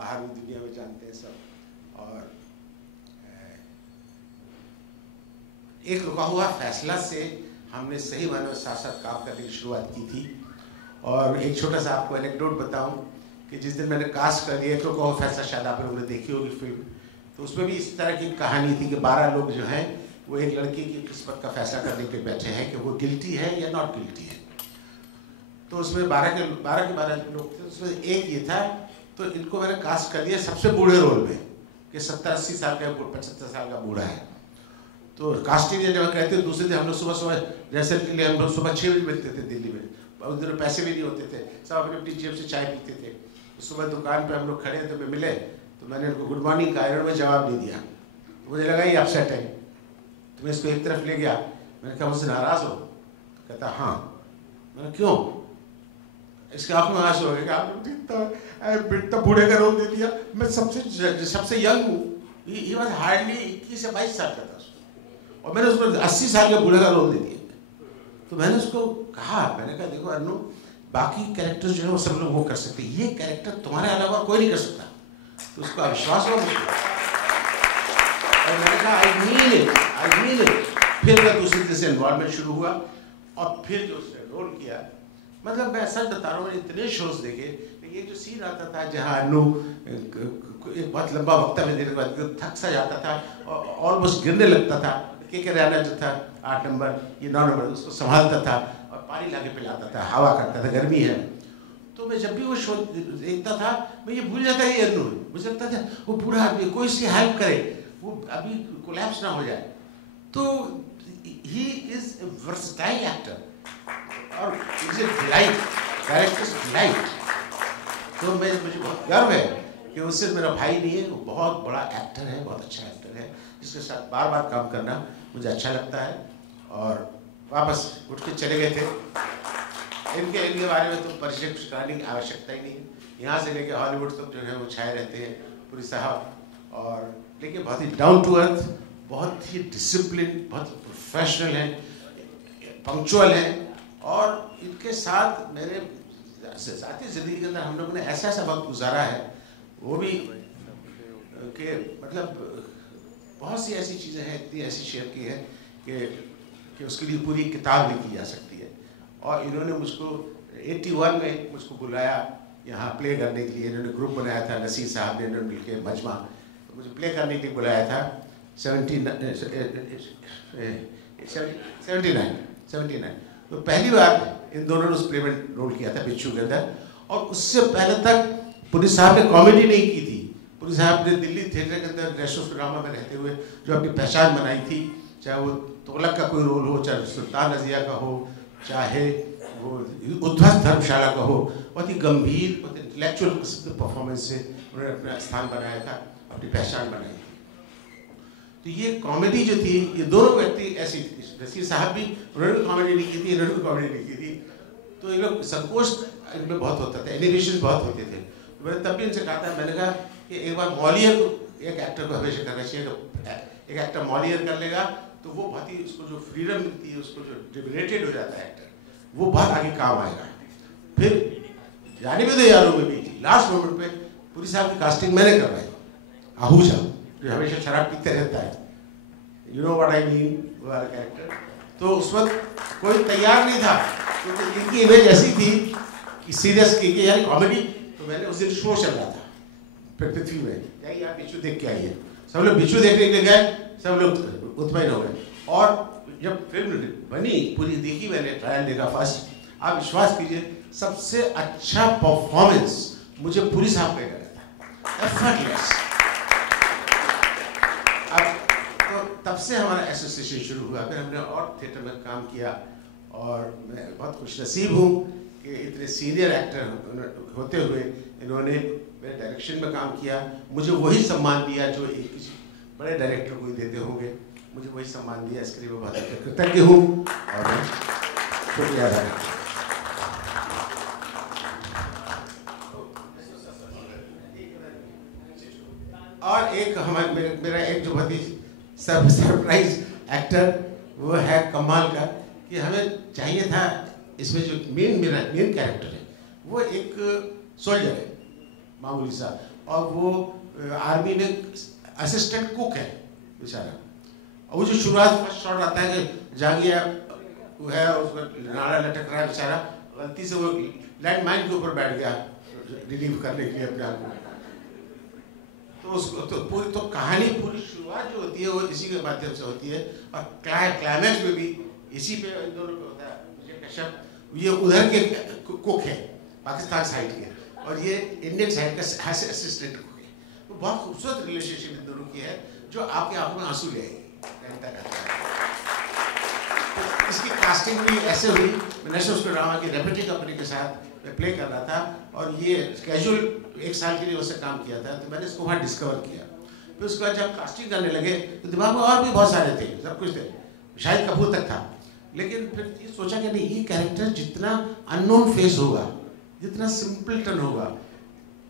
बाहर भी दुनिया में जानते हैं सब। और एक रुका हुआ फैसला से हमने सही मायने में साथ साथ काम करने की शुरुआत की थी। और एक छोटा सा आपको एनेक्डोट बताऊं कि जिस दिन मैंने कास्ट कर दिया एक रुका हुआ फैसला, शायद आप लोगों ने देखी होगी फिल्म, तो उसमें भी इस तरह की कहानी थी कि 12 लोग जो हैं वो एक लड़की की किस्मत का फैसला करने के लिए बैठे हैं कि वो गिल्टी है या नॉट गिल्टी है। तो उसमें 12 के 12 लोग थे, उसमें एक ये था, तो इनको मैंने कास्ट कर दिया सबसे बूढ़े रोल में कि 70-80 साल का 75 साल का बूढ़ा है। तो कास्टिंग जब कहते थे, दूसरे दिन हम लोग सुबह जैसे के लिए हम लोग सुबह 6 बजे मिलते थे दिल्ली में, उस दिन पैसे भी नहीं होते थे, सब अपनी अपनी जेब से चाय पीते थे। तो सुबह दुकान पे हम लोग खड़े थे, मिले तो मैंने उनको गुड मॉर्निंग का इन्होंने जवाब नहीं दिया, तो मुझे लगा ये अपसेट है। तो मैं इसको एक तरफ ले गया, मैंने कहा मुझसे नाराज़ हो? तो कहता हाँ। मैंने क्यों? इसके आँखों में आंसू हो गया कि आपने इतना बूढ़े का रोल दे दिया, मैं सबसे यंग हूँ। ये बात हार्डली 21 से 22 साल का था और मैंने उसको 80 साल के बूढ़े का रोल दे दिया। तो मैंने उसको कहा, मैंने कहा देखो अन्नू, बाकी कैरेक्टर जो है वो सब लोग वो कर सकते, ये कैरेक्टर तुम्हारे अलावा कोई नहीं कर सकता। तो उसको अविश्वास हुआ मुझे और मैंने कहा आई मीन इट। फिर मैं दूसरी तरह से इन्वॉल्वमेंट शुरू हुआ और फिर जो उसने रोल किया, मतलब मैं सच बता रहा हूँ, इतने शोज देखे, ये जो सीन आता था जहाँ अन्नू एक बहुत लंबा वक्ता में देने के बाद थक सा जाता था और ऑलमोस्ट गिरने लगता था, के रहना जो था 8 नंबर ये 9 नंबर उसको संभालता था और पानी लाके पिलाता था, हवा करता था, गर्मी है। तो मैं जब भी वो शो देखता था मैं ये भूल जाता है ये अन्नू, मुझे लगता था वो बूढ़ा आदमी कोई इसकी हेल्प करे, वो अभी कोलैप्स ना हो जाए। तो he is a versatile actor और is a delight, characters delight. तो मुझे बहुत गर्व है कि उससे मेरा भाई नहीं है, वो बहुत बड़ा एक्टर है, बहुत अच्छा एक्टर है, जिसके साथ बार बार काम करना मुझे अच्छा लगता है। और वापस उठ के चले गए थे, इनके बारे में तो परिचय कराने की आवश्यकता ही नहीं है। यहाँ से लेके हॉलीवुड तक जो है वो छाए रहते हैं पुरी साहब, और लेकिन बहुत ही डाउन टू अर्थ, बहुत ही डिसिप्लिन, बहुत प्रोफेशनल हैं, पंक्चुअल हैं। और इनके साथ मेरे साथी ज़िंदगी के अंदर हम लोगों ने ऐसा वक्त गुजारा है, वो भी कि मतलब बहुत सी ऐसी चीज़ें हैं, इतनी ऐसी शेयर की है कि उसके लिए पूरी किताब लिखी जा सकती है। और इन्होंने मुझको 81 में मुझको बुलाया यहाँ प्ले करने के लिए, इन्होंने ग्रुप बनाया था, नसीर साहब ने इन्होंने मिलकर मजमा, तो मुझे प्ले करने के लिए बुलाया था 79। तो पहली बार इन दोनों ने उस प्ले में रोल किया था बिच्छू के अंदर। और उससे पहले तक पुरी साहब ने कॉमेडी नहीं की थी। पुरी साहब ने दिल्ली थिएटर के अंदर रेस्ट ऑफ ड्रामा में रहते हुए जो अपनी पहचान बनाई थी, चाहे वो तुगलक का कोई रोल हो, चाहे सुल्तान रज़िया का हो, चाहे वो उध्वस्त धर्मशाला का हो, बहुत ही गंभीर, बहुत इंटेलेक्चुअल किस्म के परफॉर्मेंस से उन्होंने अपना स्थान बनाया था, अपनी पहचान बनाई थी। तो ये कॉमेडी जो थी, ये दोनों व्यक्ति ऐसी थी, नसीर साहब भी, उन्होंने भी कॉमेडी नहीं की थी, इन्होंने भी कॉमेडी नहीं की थी। तो ये लोग संकोच इनमें बहुत होता था, एनिमेशन बहुत होते थे। तो मैंने तब भी इनसे कहा था, मैंने कहा कि एक बार मॉलियर को, एक एक्टर को हमेशा करना चाहिए, एक एक्टर मॉलियर कर लेगा तो वो बहुत ही, उसको जो फ्रीडम मिलती है, उसको जो लिबरेटेड हो जाता है एक्टर, वो बहुत आगे काम आएगा। फिर जाने भी तो यारों में भी थी, लास्ट मोमेंट पे पुरी साहब की कास्टिंग मैंने करवाई, आहूजा जो हमेशा शराब पीते रहता है, you know what I mean, वो वाला कैरेक्टर। तो उस वक्त कोई तैयार नहीं था, क्योंकि इनकी इमेज ऐसी थी कि सीरियस की कि यार कॉमेडी। तो मैंने उस दिन शो चल रहा था पृथ्वी में, जाइए आप बिच्छू देख के आइए। सब लोग बिच्छू देखने के लिए गए, सब लोग मुतमईन हो गए। और जब फिल्म बनी, पूरी देखी मैंने, ट्रायल देखा फर्स्ट, आप विश्वास कीजिए सबसे अच्छा परफॉर्मेंस मुझे पुरी साहब का लगा था, एफर्टलेस। अब तो तब से हमारा एसोसिएशन शुरू हुआ, फिर हमने और थिएटर में काम किया। और मैं बहुत खुशनसीब हूँ कि इतने सीनियर एक्टर होते हुए इन्होंने मेरे डायरेक्शन में काम किया, मुझे वही सम्मान दिया जो एक किसी बड़े डायरेक्टर को ही देते होंगे, मुझे वही सम्मान दिया, इसके लिए मैं बहुत कृतज्ञ हूँ और शुक्रिया अदा करता हूँ। और एक हमारे मेरा एक जो बहुत ही सरप्राइज एक्टर वो है कमाल का, कि हमें चाहिए था इसमें जो मेन कैरेक्टर है वो एक सोल्जर है मामूली सा, और वो आर्मी में असिस्टेंट कुक है बेचारा। और वो जो शुरुआत फर्स्ट शॉट आता है कि जागिया है, उसमें नारा लटक रहा है बेचारा, गलती से वो लैंड माइन के ऊपर बैठ गया रिलीव करने के लिए अपने आप को। तो उसको तो पूरी तो कहानी, पूरी शुरुआत जो होती है वो इसी के माध्यम से होती है, और क्लाइमैक्स में भी इसी पे इन दोनों पे होता है। विजय कश्यप ये उधर के कुक है पाकिस्तान साइड के, और ये इंडियन साइड का असिस्टेंट कुक है। तो बहुत खूबसूरत रिलेशनशिप इन दोनों की है जो आपके आंखों में आंसू ले आएगी। तो इसकी कास्टिंग भी ऐसे हुई, मैं नेशनल स्कूल ड्रामा की रेपेटी कंपनी के साथ मैं प्ले कर रहा था, और ये कैजुअल 1 साल के लिए उससे काम किया था, तो मैंने इसको वहाँ डिस्कवर किया। फिर उसके बाद जब कास्टिंग करने लगे तो दिमाग में और भी बहुत सारे थे, सब कुछ थे, शाहिद कपूर तक था, लेकिन फिर ये सोचा कि नहीं, ये कैरेक्टर जितना अननोन फेस होगा, जितना सिंपल टन होगा,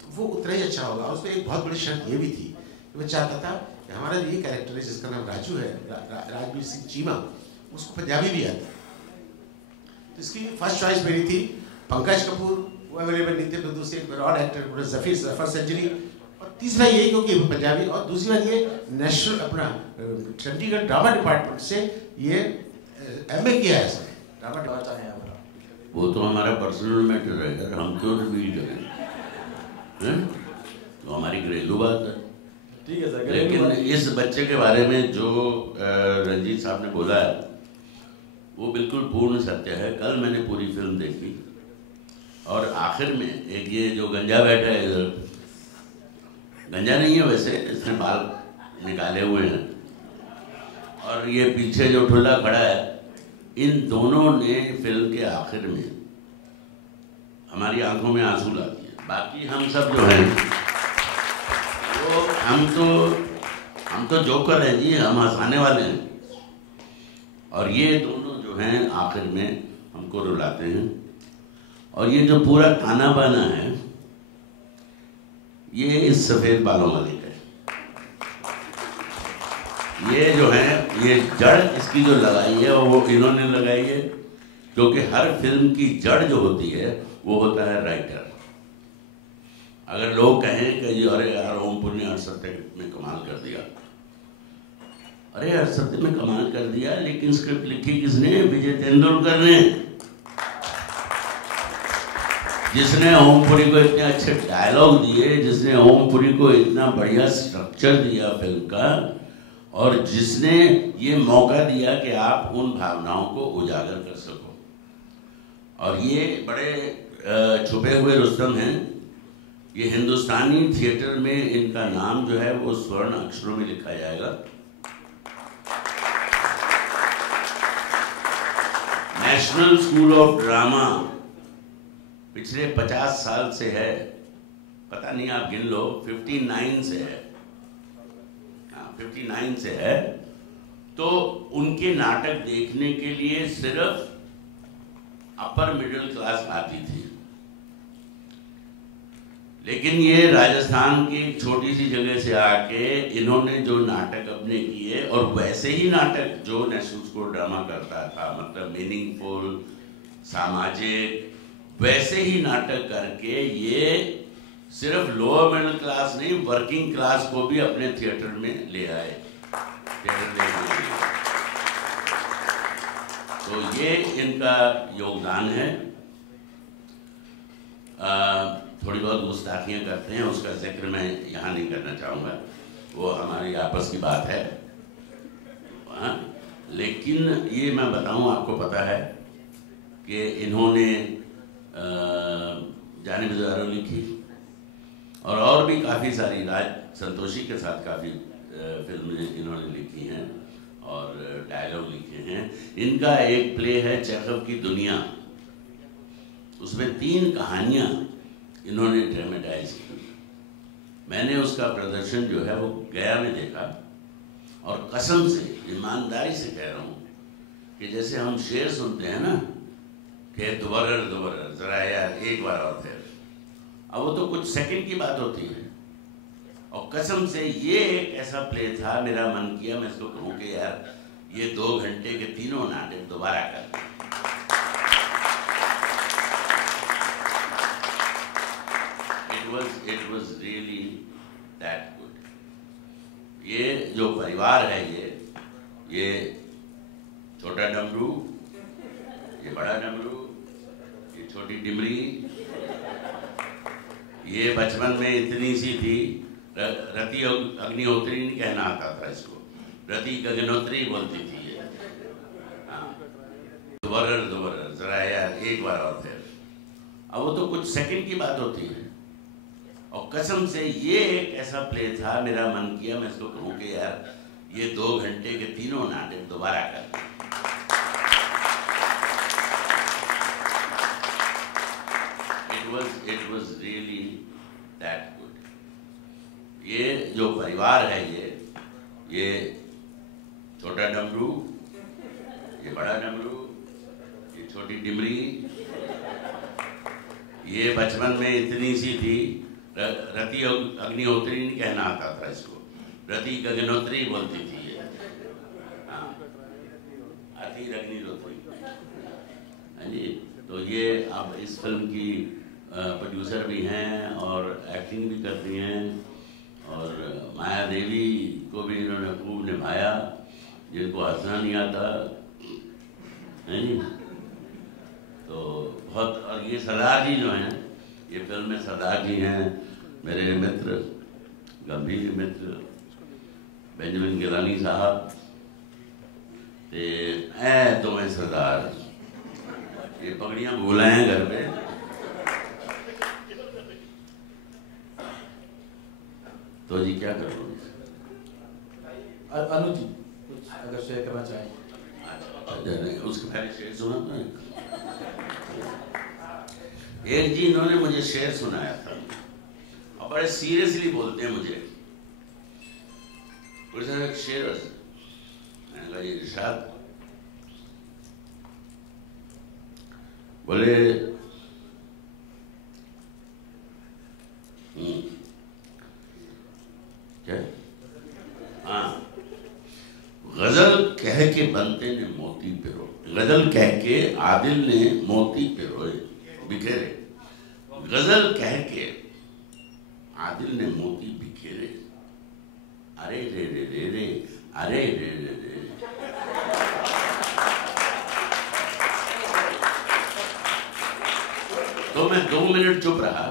तो वो उतना ही अच्छा होगा। और उसमें एक बहुत बड़ी शर्त ये भी थी कि मैं चाहता था कि हमारा जो ये कैरेक्टर है जिसका नाम राजू है, राजवीर सिंह चीमा, उसको पंजाबी भी आता। तो इसकी फर्स्ट चॉइस मेरी थी पंकज कपूर, वो अवेलेबल नहीं थे, तो दूसरे एक और एक्टर जफर सेंचुरी, और तीसरा ये क्योंकि पंजाबी, और दूसरी बात ये नेशनल अपना चंडीगढ़ ड्रामा डिपार्टमेंट से ये MA किया है सर, ड्रामा डिपार्टमेंट है हमारा। वो तो हमारा पर्सनल मैटर है यार, हम क्यों रिवील करें, तो हमारी घरेलू बात है। ठीक है सर। लेकिन इस बच्चे के बारे में जो रंजीत साहब ने बोला है वो बिल्कुल पूर्ण सत्य है। कल मैंने पूरी फिल्म देखी, और आखिर में एक ये जो गंजा बैठा है इधर, गंजा नहीं है वैसे, इसने बाल निकाले हुए हैं, और ये पीछे जो ठुल्ला खड़ा है, इन दोनों ने फिल्म के आखिर में हमारी आंखों में आंसू ला दिए। बाकी हम सब जो हैं वो हम तो जोकर हैं जी, हम हंसाने वाले हैं, और ये दोनों जो हैं आखिर में हमको रुलाते हैं। और ये जो पूरा खाना बाना है ये इस सफ़ेद बालों वाले का है। ये जो है, ये जड़ इसकी जो लगाई है वो इन्होंने लगाई है, क्योंकि हर फिल्म की जड़ जो होती है वो होता है राइटर। अगर लोग कहें कि जी अरे यार ओमपुरी ने अरसत्य में कमाल कर दिया, अरे अरसत्य में कमाल कर दिया, लेकिन स्क्रिप्ट लिखी किसने? विजय तेंदुलकर ने, जिसने ओमपुरी को इतने अच्छे डायलॉग दिए, जिसने ओमपुरी को इतना बढ़िया स्ट्रक्चर दिया फिल्म का, और जिसने ये मौका दिया कि आप उन भावनाओं को उजागर कर सको। और ये बड़े छुपे हुए रुस्तम हैं। ये हिंदुस्तानी थिएटर में इनका नाम जो है वो स्वर्ण अक्षरों में लिखा जाएगा। नेशनल स्कूल ऑफ ड्रामा पिछले 50 साल से है, पता नहीं आप गिन लो, 59 से है, 59 से है। तो उनके नाटक देखने के लिए सिर्फ अपर मिडिल क्लास आती थी। लेकिन ये राजस्थान की एक छोटी सी जगह से आके इन्होंने जो नाटक अपने किए, और वैसे ही नाटक जो नेशनल स्कूल ड्रामा करता था, मतलब मीनिंगफुल, सामाजिक, वैसे ही नाटक करके ये सिर्फ लोअर मिडिल क्लास नहीं, वर्किंग क्लास को भी अपने थिएटर में ले आए, थिएटर देखने के लिए। तो ये इनका योगदान है। थोड़ी बहुत गुस्ताखियाँ करते हैं, उसका जिक्र मैं यहाँ नहीं करना चाहूँगा, वो हमारी आपस की बात है। लेकिन ये मैं बताऊँ, आपको पता है कि इन्होंने जाने गुजारो लिखी, और भी काफ़ी सारी, राज संतोषी के साथ काफ़ी फिल्में इन्होंने लिखी हैं और डायलॉग लिखे हैं। इनका एक प्ले है चेखव की दुनिया, उसमें 3 कहानियाँ इन्होंने ड्रामेटाइज की। मैंने उसका प्रदर्शन जो है वो गया में देखा, और कसम से, ईमानदारी से कह रहा हूँ कि जैसे हम शेर सुनते हैं ना कि दोबारा जरा यार एक बार और फिर, अब वो तो कुछ सेकंड की बात होती है। और कसम से ये एक ऐसा प्ले था, मेरा मन किया मैं इसको कहूँ कि यार ये 2 घंटे के तीनों नाटक दोबारा कर। It it was really that good. ये जो परिवार है, ये छोटा डमरू, ये बड़ा डमरू, ये छोटी डिमरी, ये बचपन में इतनी सी थी, रति अग्निहोत्री नहीं कहना आता था इसको, रति गगनोत्री बोलती थी ये। हाँ, दोबारा जरा यार एक बार और फिर। अब वो तो कुछ सेकंड की बात होती है, और कसम से ये एक ऐसा प्ले था, मेरा मन किया मैं इसको कहूँ कि यार ये 2 घंटे के तीनों नाटक दोबारा कर। It was really that good. ये जो परिवार है, ये छोटा डमरू, ये बड़ा डमरू, ये छोटी डिमरी, ये बचपन में इतनी सी थी, रति अग्निहोत्री नहीं कहना आता था इसको, रति गगनोत्री बोलती थी ये। हाँ, अति अग्निहोत्री। हाँ जी, तो ये अब इस फिल्म की प्रोड्यूसर भी हैं और एक्टिंग भी करती हैं, और माया देवी को भी इन्होंने खूब निभाया, जिनको हंसना नहीं आता है जी। तो बहुत, और ये सरदार जी जो हैं, ये फिल्म में सरदार जी हैं, मेरे मित्र, गंभीर मित्र बेंजामिन गिलानी साहब, तो मैं सरदार, ये पगड़ियाँ भूल आए हैं घर पे। तो जी क्या करूँ? अनु जी कुछ अगर शेयर करना चाहें। उसके पहले शेर सुना था एक जी, इन्होंने मुझे शेर सुनाया था और बड़े सीरियसली बोलते हैं मुझे, एक शेर, मैंने कहा ये इरशाद, बोले क्या? हाँ, गजल कह के बनते ने मोती पिरो, गजल कह के आदिल ने मोती पिरोए बिखेरे, गजल कह के आदिल ने मोती बिखेरे, अरे रे रे रे रे, अरे रे रे रे। तो मैं 2 मिनट चुप रहा,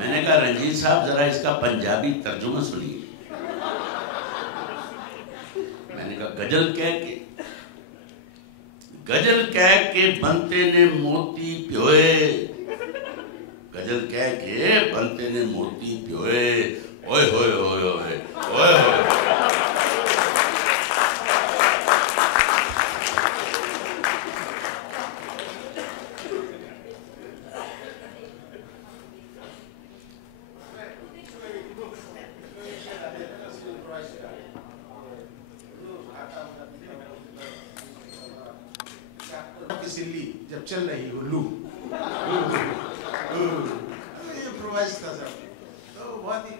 मैंने कहा रंजीत साहब जरा इसका पंजाबी तर्जुमा सुनिए। मैंने कहा गजल कह के बनते ने मोती प्योए, गजल कह के बनते ने मोती प्योए, ओए होए होए होए ओए होए। सिल्ली जब चल रही उल्लू इम्प्रोवाइज था सब, तो बहुत ही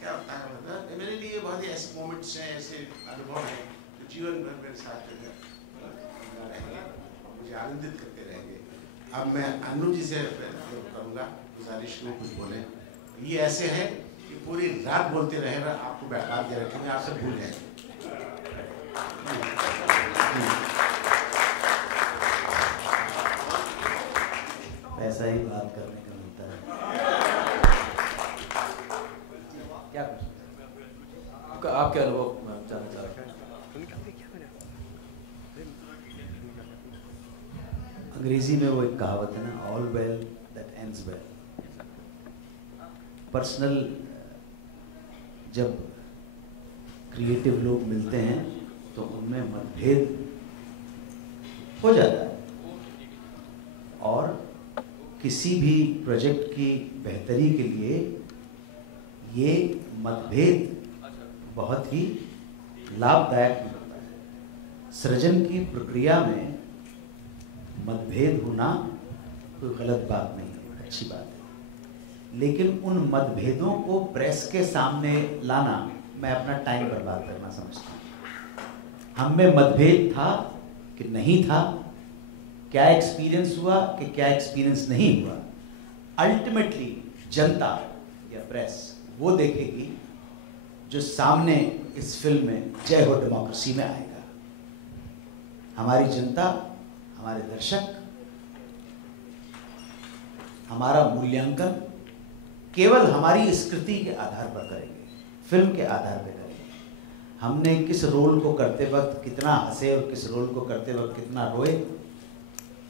क्या होता है, मतलब मेरे लिए बहुत ही ऐसे मोमेंट्स हैं, ऐसे अनुभव हैं जो जीवन भर मेरे साथ रहेंगे, मुझे आनंदित करते रहेंगे। अब मैं अनु जी से करूँगा गुजारिश में कुछ बोले। ये ऐसे है कि पूरी रात बोलते रहेगा, आपको बैठा के रखेंगे, आपसे भूल जाएंगे। ऐसा ही बात करने का मिलता है। क्या आपके अनुभव जानना चाह रहे हैं? अंग्रेजी में वो एक कहावत है ना, all well that ends well. Personal जब क्रिएटिव लोग मिलते हैं तो उनमें मतभेद हो जाता है, और किसी भी प्रोजेक्ट की बेहतरी के लिए ये मतभेद बहुत ही लाभदायक होता है। सृजन की प्रक्रिया में मतभेद होना कोई गलत बात नहीं है, अच्छी बात है, लेकिन उन मतभेदों को प्रेस के सामने लाना मैं अपना टाइम बर्बाद करना समझता हूँ। हम में मतभेद था कि नहीं था, क्या एक्सपीरियंस हुआ कि क्या एक्सपीरियंस नहीं हुआ, अल्टीमेटली जनता या प्रेस वो देखेगी जो सामने इस फिल्म में जय हो डेमोक्रेसी में आएगा। हमारी जनता, हमारे दर्शक हमारा मूल्यांकन केवल हमारी स्कृति के आधार पर करेंगे, फिल्म के आधार पर करेंगे। हमने किस रोल को करते वक्त कितना हंसे और किस रोल को करते वक्त कितना रोए,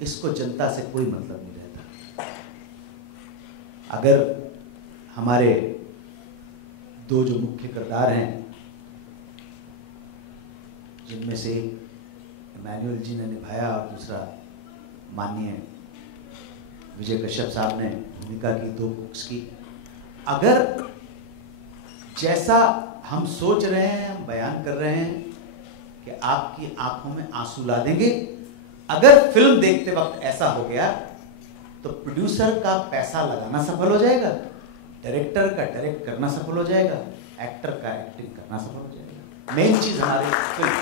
इसको जनता से कोई मतलब नहीं रहता। अगर हमारे दो जो मुख्य किरदार हैं, जिनमें से एक इमैनुअल जी ने निभाया और दूसरा माननीय विजय कश्यप साहब ने भूमिका की, 2 बुक्स की, अगर जैसा हम सोच रहे हैं, हम बयान कर रहे हैं कि आपकी आंखों में आंसू ला देंगे, अगर फिल्म देखते वक्त ऐसा हो गया तो प्रोड्यूसर का पैसा लगाना सफल हो जाएगा, डायरेक्टर का डायरेक्ट करना सफल हो जाएगा, एक्टर का एक्टिंग करना सफल हो जाएगा। मेन चीज हमारे फिल्म।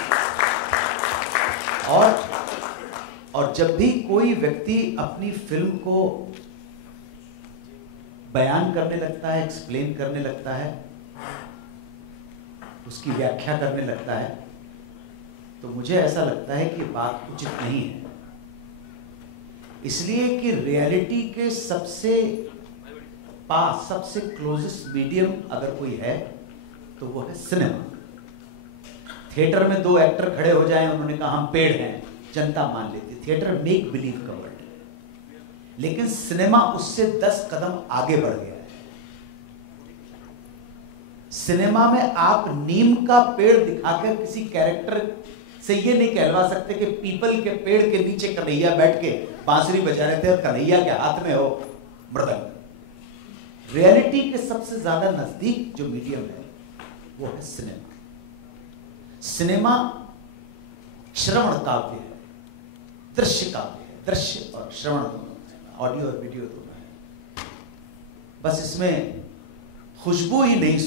और जब भी कोई व्यक्ति अपनी फिल्म को बयान करने लगता है, एक्सप्लेन करने लगता है, उसकी व्याख्या करने लगता है, तो मुझे ऐसा लगता है कि बात उचित नहीं है। इसलिए कि रियलिटी के सबसे पास, सबसे क्लोजेस्ट मीडियम अगर कोई है तो वो है सिनेमा। थिएटर में 2 एक्टर खड़े हो जाएं, उन्होंने कहा हम पेड़ हैं, जनता मान लेती। थिएटर मेक बिलीव का वर्ल्ड है, लेकिन सिनेमा उससे 10 कदम आगे बढ़ गया है। सिनेमा में आप नीम का पेड़ दिखाकर किसी कैरेक्टर से ये नहीं कहलवा सकते कि पीपल के पेड़ के नीचे कन्हैया बैठ के बांसुरी बजा रहे थे और कन्हैया के हाथ में हो मृदंग। रियलिटी के सबसे ज्यादा नजदीक जो मीडियम है वो है सिनेमा। सिनेमा श्रवण काव्य है, दृश्य काव्य है, दृश्य और श्रवण दोनों, ऑडियो और वीडियो दोनों है। बस इसमें खुशबू ही नहीं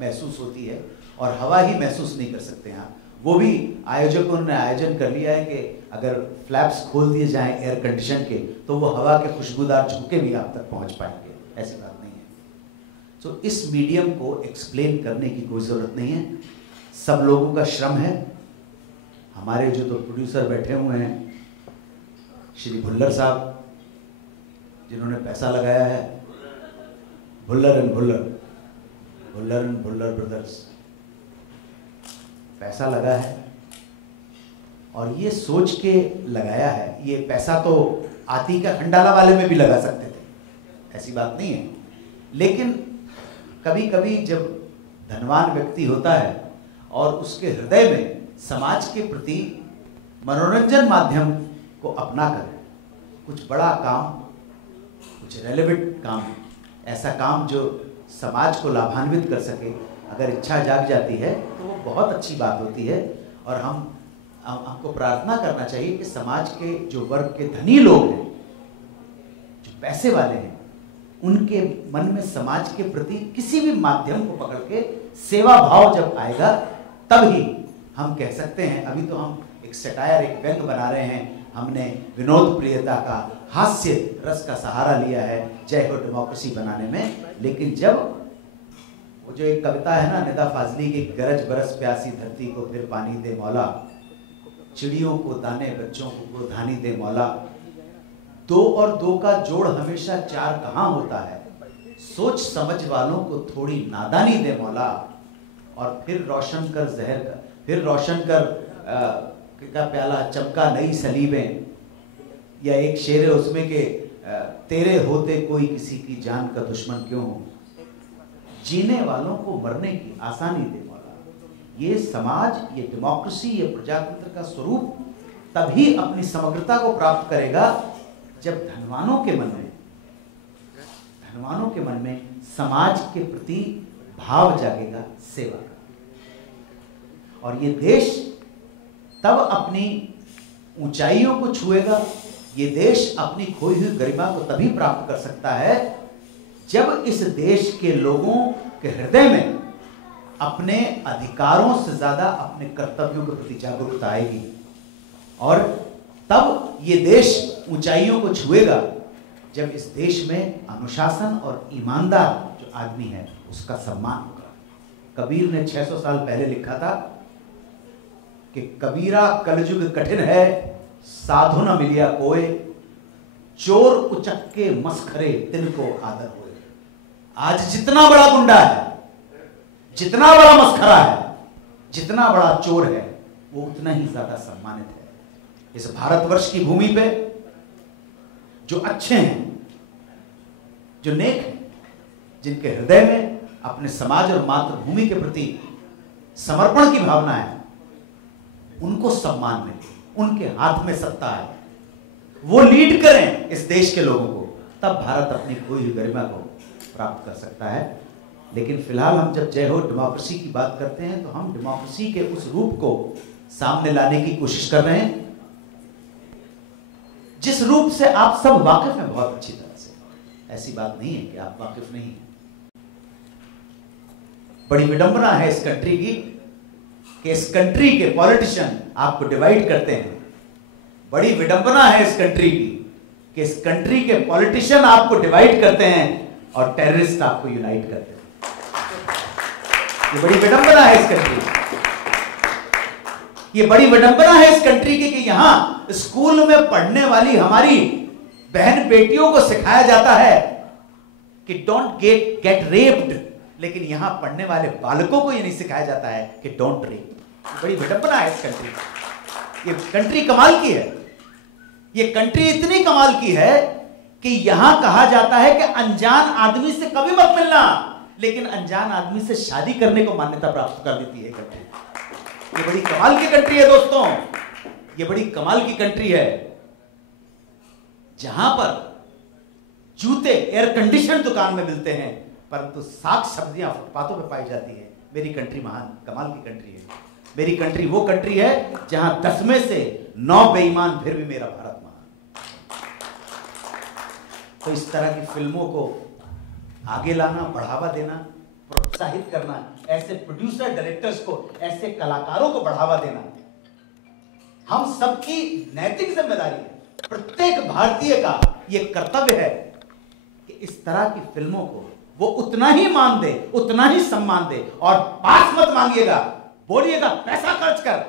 महसूस होती है और हवा ही महसूस नहीं कर सकते हैं आप। वो भी आयोजकों ने आयोजन कर लिया है कि अगर फ्लैप्स खोल दिए जाएं एयर कंडीशन के तो वो हवा के खुशबूदार झोंके भी आप तक पहुंच पाएंगे, ऐसी बात नहीं है। तो इस मीडियम को एक्सप्लेन करने की कोई ज़रूरत नहीं है, सब लोगों का श्रम है। हमारे जो तो प्रोड्यूसर बैठे हुए हैं, श्री भुल्लर साहब जिन्होंने पैसा लगाया है, भुल्लर एंड भुल्लर ब्रदर्स, पैसा लगा है और ये सोच के लगाया है। ये पैसा तो आती का खंडाला वाले में भी लगा सकते थे, ऐसी बात नहीं है, लेकिन कभी कभी जब धनवान व्यक्ति होता है और उसके हृदय में समाज के प्रति मनोरंजन माध्यम को अपनाकर कुछ बड़ा काम, कुछ रेलेवेंट काम, ऐसा काम जो समाज को लाभान्वित कर सके, अगर इच्छा जाग जाती है तो वो बहुत अच्छी बात होती है। और हमको प्रार्थना करना चाहिए कि समाज के जो वर्ग के धनी लोग हैं, जो पैसे वाले हैं, उनके मन में समाज के प्रति किसी भी माध्यम को पकड़ के सेवा भाव जब आएगा तब ही हम कह सकते हैं। अभी तो हम एक सटायर, एक व्यंग बना रहे हैं, हमने विनोद प्रियता का हास्य रस का सहारा लिया है जय हो डेमोक्रेसी बनाने में, लेकिन जब वो जो एक कविता है ना निदा फाजली की, गरज बरस प्यासी धरती को फिर पानी दे मौला, चिड़ियों को दाने बच्चों को गोधानी दे मौला, 2 और 2 का जोड़ हमेशा 4 कहाँ होता है, सोच समझ वालों को थोड़ी नादानी दे मौला, और फिर रोशन कर जहर का, फिर रोशन कर का प्याला चमका नई सलीबें, या एक शेर है उसमें के तेरे होते कोई किसी की जान का दुश्मन क्यों हो, जीने वालों को मरने की आसानी दे मौला। ये समाज, ये डेमोक्रेसी, ये प्रजातंत्र का स्वरूप तभी अपनी समग्रता को प्राप्त करेगा जब धनवानों के मन में समाज के प्रति भाव जागेगा, सेवा का। और ये देश तब अपनी ऊंचाइयों को छुएगा, ये देश अपनी खोई हुई गरिमा को तभी प्राप्त कर सकता है जब इस देश के लोगों के हृदय में अपने अधिकारों से ज्यादा अपने कर्तव्यों के प्रति जागरूकता आएगी, और तब ये देश ऊंचाइयों को छुएगा जब इस देश में अनुशासन और ईमानदार जो आदमी है उसका सम्मान होगा। कबीर ने 600 साल पहले लिखा था कि कबीरा कलयुग कठिन है, साधु न मिलिया कोय, चोर उचक्के मस्खरे तिनको आदर होए। आज जितना बड़ा गुंडा है, जितना बड़ा मस्खरा है, जितना बड़ा चोर है, वो उतना ही ज्यादा सम्मानित है। इस भारतवर्ष की भूमि पे जो अच्छे हैं, जो नेक हैं, जिनके हृदय में अपने समाज और मातृभूमि के प्रति समर्पण की भावना है, उनको सम्मान मिले, उनके हाथ में सत्ता है, वो लीड करें इस देश के लोगों को, तब भारत अपनी खोई हुई गरिमा को प्राप्त कर सकता है। लेकिन फिलहाल हम जब जय हो डेमोक्रेसी की बात करते हैं तो हम डेमोक्रेसी के उस रूप को सामने लाने की कोशिश कर रहे हैं जिस रूप से आप सब वाकिफ हैं बहुत अच्छी तरह से। ऐसी बात नहीं है कि आप वाकिफ नहीं हैं। बड़ी विडंबना है इस कंट्री की कि इस कंट्री के पॉलिटिशियन आपको डिवाइड करते हैं। बड़ी विडंबना है इस कंट्री की कि इस कंट्री के पॉलिटिशियन आपको डिवाइड करते हैं और टेररिस्ट आपको यूनाइट करते हैं। ये बड़ी विडंबना है इस कंट्री की। ये बड़ी विडंबना है इस कंट्री की कि यहां स्कूल में पढ़ने वाली हमारी बहन बेटियों को सिखाया जाता है कि डोंट गेट रेप्ड, लेकिन यहां पढ़ने वाले बालकों को यह नहीं सिखाया जाता है कि डोंट रेप। बड़ी विडंबना है इस कंट्री की। ये कंट्री कमाल की है। ये कंट्री इतनी कमाल की है कि यहां कहा जाता है कि अनजान आदमी से कभी मत मिलना, लेकिन अनजान आदमी से शादी करने को मान्यता प्राप्त कर देती है कंट्री। ये बड़ी कमाल की कंट्री है दोस्तों, ये बड़ी कमाल की कंट्री है जहां पर जूते एयर कंडीशन दुकान में मिलते हैं परंतु साग सब्जियां फुटपाथों पे पाई जाती है। मेरी कंट्री महान कमाल की कंट्री है। मेरी कंट्री वो कंट्री है जहां 10 में से 9 बेईमान फिर भी मेरा भारत महान। तो इस तरह की फिल्मों को आगे लाना, बढ़ावा देना, प्रोत्साहित करना, ऐसे प्रोड्यूसर डायरेक्टर्स को, ऐसे कलाकारों को बढ़ावा देना हम सबकी नैतिक जिम्मेदारी है। प्रत्येक भारतीय का यह कर्तव्य है कि इस तरह की फिल्मों को वो उतना ही मान दे, उतना ही सम्मान दे। और पास मत मांगिएगा, बोलिएगा पैसा खर्च कर।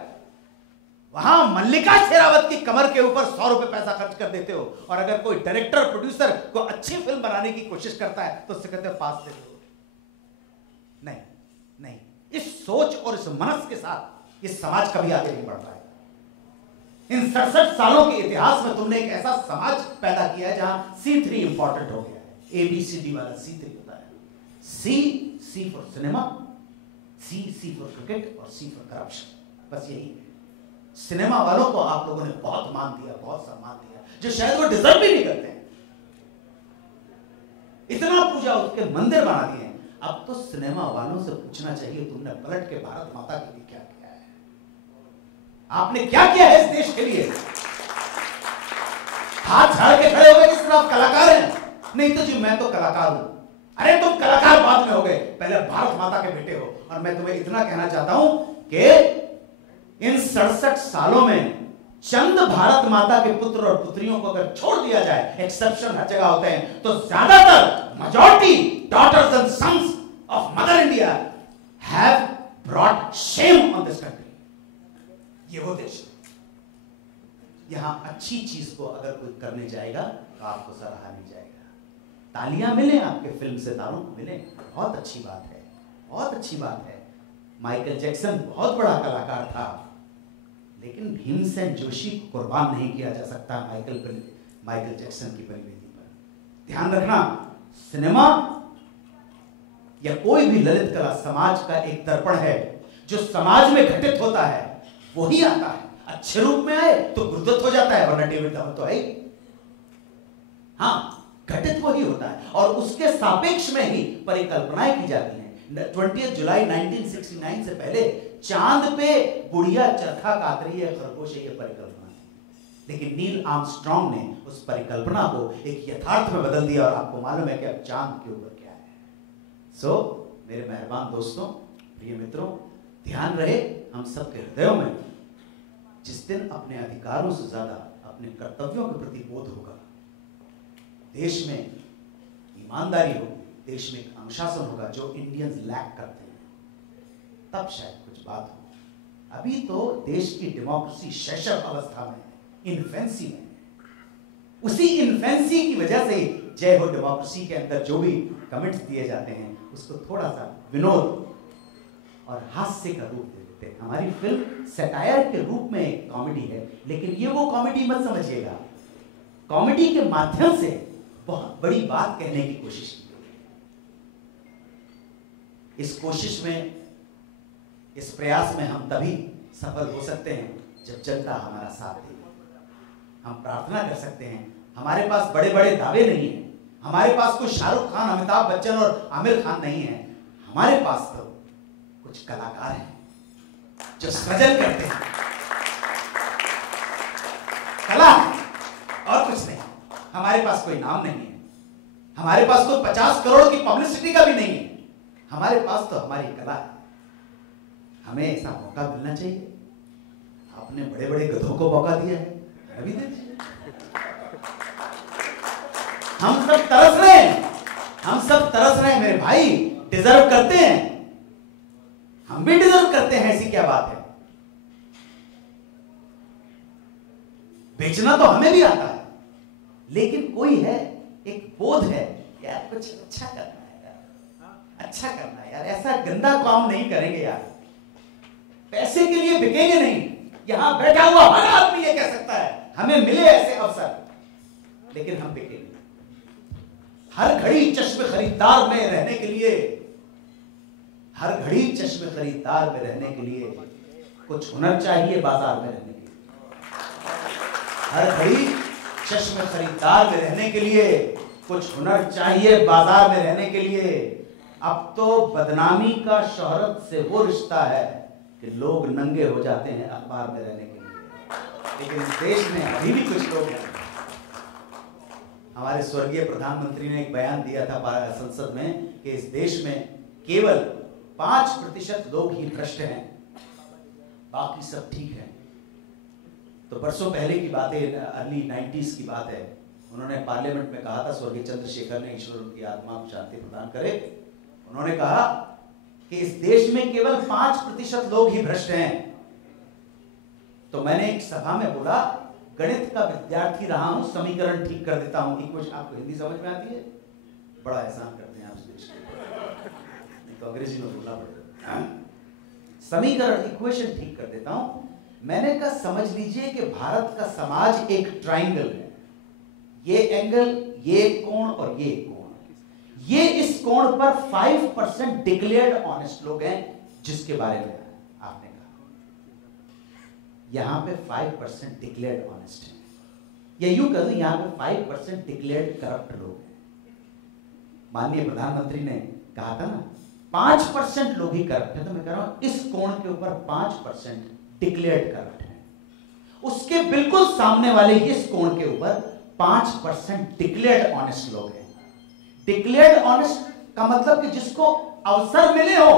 वहां मल्लिका शेरावत की कमर के ऊपर 100 रुपए पैसा खर्च कर देते हो, और अगर कोई डायरेक्टर प्रोड्यूसर को अच्छी फिल्म बनाने की कोशिश करता है तो उससे कहते हो पास दे दो। नहीं नहीं, इस सोच और इस मनस के साथ ये समाज कभी आगे नहीं बढ़ पाएगा। इन 67 सालों के इतिहास में तुमने एक ऐसा समाज पैदा किया है जहां C3 इंपॉर्टेंट हो गया है। ABCD वाला C3 होता है। C for cinema, C for cricket और C फॉर करप्शन। बस यही है। सिनेमा वालों को आप लोगों ने बहुत मान दिया, बहुत सम्मान दिया, जो शायद वो डिजर्व भी नहीं करते हैं। इतना पूजा, उसके मंदिर बना दिए। अब तो सिनेमा वालों से पूछना चाहिए तुमने पलट के भारत माता के लिए क्या किया है? आपने क्या किया है इस देश के लिए? हाथ झाड़ के खड़े हो गए किस तरह आप कलाकार हैं? नहीं तो जी मैं तो कलाकार हूं। अरे तुम कलाकार बाद में हो गए, पहले भारत माता के बेटे हो। और मैं तुम्हें इतना कहना चाहता हूं कि इन 67 सालों में चंद भारत माता के पुत्र और पुत्रियों को अगर छोड़ दिया जाए, एक्सेप्शन हर जगह होते हैं, तो ज्यादातर majority daughters and sons of mother India have brought shame on this country. ये वो देश है। यहां अच्छी चीज को अगर कोई करने जाएगा तो आपको सराहा नहीं जाएगा। तालियां मिले आपके फिल्म सितारों को मिले, बहुत अच्छी बात है, बहुत अच्छी बात है। माइकल जैक्सन बहुत बड़ा कलाकार था, लेकिन भीमसेन जोशी को कुर्बान नहीं किया जा सकता माइकल जैक्सन की परिवेदी पर। ध्यान रखना, सिनेमा या कोई भी ललित कला समाज का एक दर्पण है। जो समाज में घटित होता है वही आता है। अच्छे रूप में आए तो गुरुदत्त हो जाता है, वरना डेविड धवन तो है ही। हाँ, घटित वही होता है और उसके सापेक्ष में ही परिकल्पनाएं की जाती हैं। 20 जुलाई 1969 से पहले चांद पे बुढ़िया चरखा काट रही है खरगोश, ये परिकल्पना थी। लेकिन नील आर्मस्ट्रांग ने उस परिकल्पना को एक यथार्थ में बदल दिया और आपको मालूम है कि अब चांद के ऊपर क्या है। मेरे मेहरबान दोस्तों, प्रिय मित्रों, ध्यान रहे हम सबके हृदयों में जिस दिन अपने अधिकारों से ज्यादा अपने कर्तव्यों के प्रति बोध होगा, देश में ईमानदारी होगी, देश में एक अनुशासन होगा जो इंडियंस लैक करते हैं, तब शायद कुछ बात हो। अभी तो देश की डेमोक्रेसी शैशव अवस्था में है, इन्फेंसी में। उसी इन्फेंसी की वजह से जय हो डेमोक्रेसी के अंदर जो भी कमेंट्स दिए जाते हैं उसको थोड़ा सा विनोद और हास्य का रूप दे देते हैं। हमारी फिल्म सटायर के रूप में एक कॉमेडी है, लेकिन ये वो कॉमेडी मत समझिएगा। कॉमेडी के माध्यम से बहुत बड़ी बात कहने की कोशिश की गई है। इस कोशिश में, इस प्रयास में हम तभी सफल हो सकते हैं जब जनता हमारा साथ दे। हम प्रार्थना कर सकते हैं, हमारे पास बड़े बड़े दावे नहीं है, हमारे पास कोई शाहरुख खान, अमिताभ बच्चन और आमिर खान नहीं है, हमारे पास तो कुछ कलाकार हैं जो सृजन करते हैं, कला और कुछ नहीं। हमारे पास कोई नाम नहीं है, हमारे पास तो 50 करोड़ की पब्लिसिटी का भी नहीं है, हमारे पास तो हमारी कला है। हमें ऐसा मौका मिलना चाहिए। आपने बड़े बड़े गधों को मौका दिया है, अभी दे दीजिए। हम सब तरस रहे हैं, हम सब तरस रहे हैं मेरे भाई, डिजर्व करते हैं, हम भी डिजर्व करते हैं, ऐसी क्या बात है। बेचना तो हमें भी आता है, लेकिन कोई है, एक बोध है, यार कुछ अच्छा करना है यार, अच्छा करना है यार, ऐसा गंदा काम नहीं करेंगे यार, पैसे के लिए बिकेंगे नहीं। यहां बैठा हुआ हर आदमी ये कह सकता है हमें मिले ऐसे अवसर, लेकिन हम बिकेंगे। हर घड़ी चश्मे खरीदार में रहने के लिए, हर घड़ी चश्मे खरीदार में रहने के लिए कुछ हुनर चाहिए बाजार में रहने के लिए। हर घड़ी चश्मे खरीदार में रहने के लिए कुछ हुनर चाहिए बाजार में रहने के लिए। अब तो बदनामी का शोहरत से वो रिश्ता है कि लोग नंगे हो जाते हैं अखबार में रहने के लिए। लेकिन इस देश में अभी भी कुछ लोग हैं। हमारे स्वर्गीय प्रधानमंत्री ने एक बयान दिया था संसद में कि इस देश में केवल 5% लोग ही भ्रष्ट हैं, बाकी सब ठीक है। तो बरसों पहले की बात है, अर्ली 90s की बात है, उन्होंने पार्लियामेंट में कहा था, स्वर्गीय चंद्रशेखर ने, ईश्वर उनकी आत्मा को शांति प्रदान करे, उन्होंने कहा कि इस देश में केवल 5% लोग ही भ्रष्ट हैं। तो मैंने एक सभा में बोला, गणित का विद्यार्थी रहा हूं, समीकरण ठीक कर देता हूं। कुछ आपको हिंदी समझ में आती है? बड़ा एहसान करते हैं आप इस देश के, तो अंग्रेजी में बोलना पड़ेगा। समीकरण, इक्वेशन ठीक कर देता हूं। मैंने कहा समझ लीजिए कि भारत का समाज एक ट्राइंगल है, ये एंगल, ये कोण और ये कोण। ये इस कोण पर 5% डिक्लेयर्ड ऑनेस्ट लोग हैं, जिसके बारे में आपने कहा। यहां पे 5% डिक्लेयर्ड ऑनेस्ट है, या यूं कह दूं यहां पे 5% डिक्लेयर्ड करप्ट लोग हैं। माननीय प्रधानमंत्री ने कहा था ना 5% लोग ही करप्ट है, तो मैं कह रहा हूं इस कोण के ऊपर 5% डिक्लेयर्ड करप्ट है। उसके बिल्कुल सामने वाले इस कोण के ऊपर 5% डिक्लेयर्ड ऑनेस्ट लोग हैं। डिक्लेयर्ड ऑनेस्ट का मतलब कि जिसको अवसर मिले हो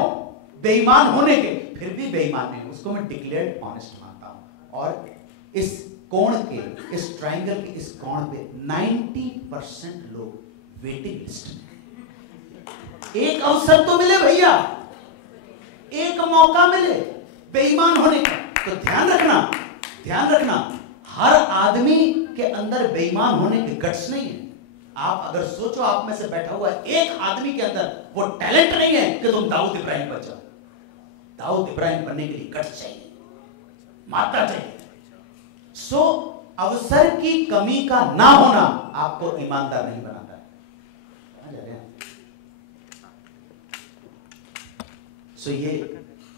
बेईमान होने के, फिर भी बेईमान नहीं, उसको मैं डिक्लेयर्ड ऑनेस्ट मानता हूं। और इस कोण के, इस ट्रायंगल के इस कोण पे 90% लोग वेटिंग लिस्ट में। एक अवसर तो मिले भैया, एक मौका मिले बेईमान होने का। तो ध्यान रखना, हर आदमी के अंदर बेईमान होने के गट्स नहीं है। आप अगर सोचो आप में से बैठा हुआ एक आदमी के अंदर वो टैलेंट नहीं है कि तुम दाऊद इब्राहिम बन जाओ। दाऊद इब्राहिम बनने के लिए गट्स चाहिए, मात्रा चाहिए। सो अवसर की कमी का ना होना आपको ईमानदार नहीं बनाता है। सो ये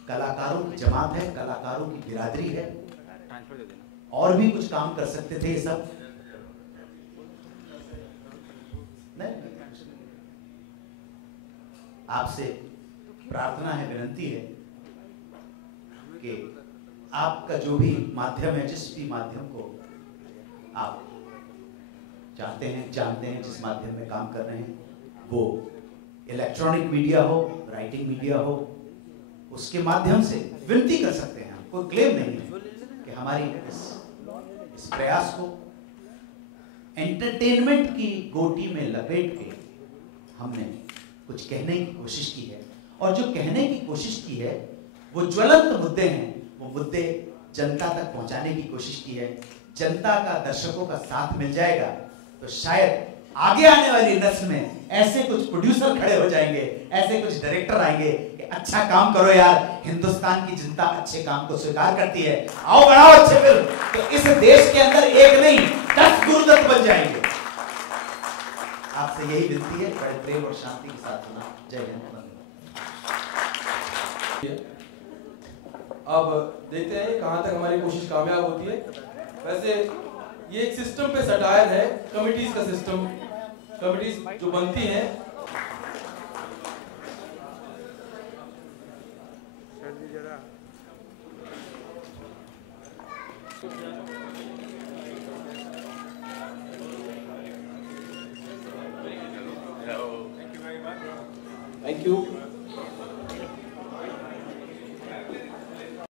कलाकारों की जमात है, कलाकारों की बिरादरी है। और भी कुछ काम कर सकते थे ये सब, नहीं। आपसे प्रार्थना है, विनती है कि आपका जो भी माध्यम है, जिस भी माध्यम को आप चाहते हैं, जानते हैं, जिस माध्यम में काम कर रहे हैं, वो इलेक्ट्रॉनिक मीडिया हो, राइटिंग मीडिया हो, उसके माध्यम से विनती कर सकते हैं। कोई क्लेम नहीं है कि हमारी इस प्रयास को एंटरटेनमेंट की गोटी में लपेट के हमने कुछ कहने की कोशिश की है, और जो कहने की कोशिश की है वो ज्वलंत मुद्दे हैं, वो मुद्दे जनता तक पहुंचाने की कोशिश की है। जनता का, दर्शकों का साथ मिल जाएगा तो शायद आगे आने वाली नस्ल में ऐसे कुछ प्रोड्यूसर खड़े हो जाएंगे, ऐसे कुछ डायरेक्टर आएंगे कि अच्छा काम करो यार, हिंदुस्तान की जनता अच्छे काम को स्वीकार करती है, आओ बनाओ अच्छे फिल्म, तो इस देश के अंदर एक नहीं 10 गुरुदत्त बन जाएंगे। आपसे यही विनती है, बड़े प्रेम और शांति के साथ सुना। जय हिंद। अब देखते हैं कहां तक हमारी कोशिश कामयाब होती है। वैसे ये एक सिस्टम पे सटायर है, कमिटीज का सिस्टम, कमिटीज जो बनती हैं थैंक यू।